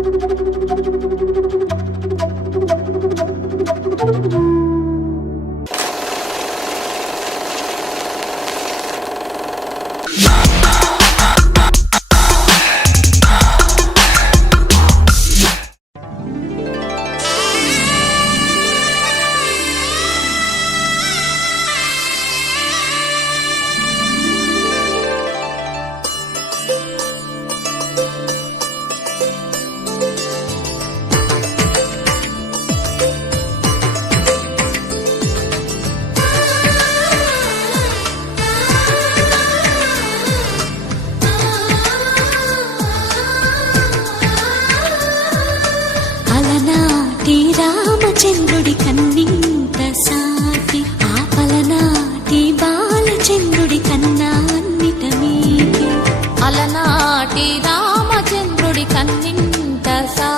thank you రామచంద్రుడి కన్నింత సాటి ఆపలనాటి బాలచంద్రుడి కన్నాన్నిట అన్నిట అలనాటి రామచంద్రుడి కన్నింత సాటి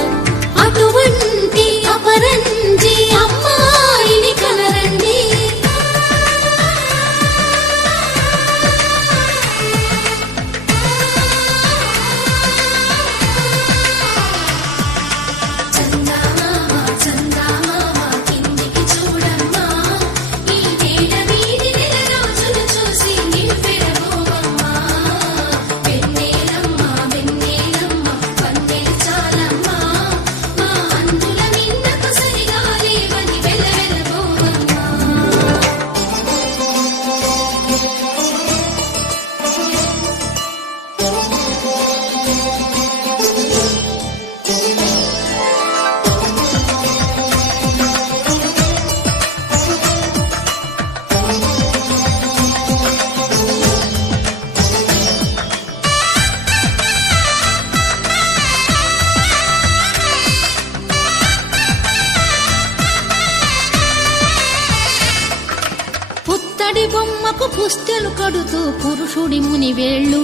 పుత్తడి బొమ్మకు పుస్తెలు కడుతూ పురుషుడి ముని వేళ్ళు.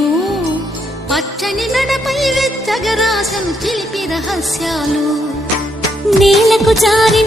పచ్చని నడపై వెచ్చగరాసను చిలిపి రహస్యాలు. నేలకు జారి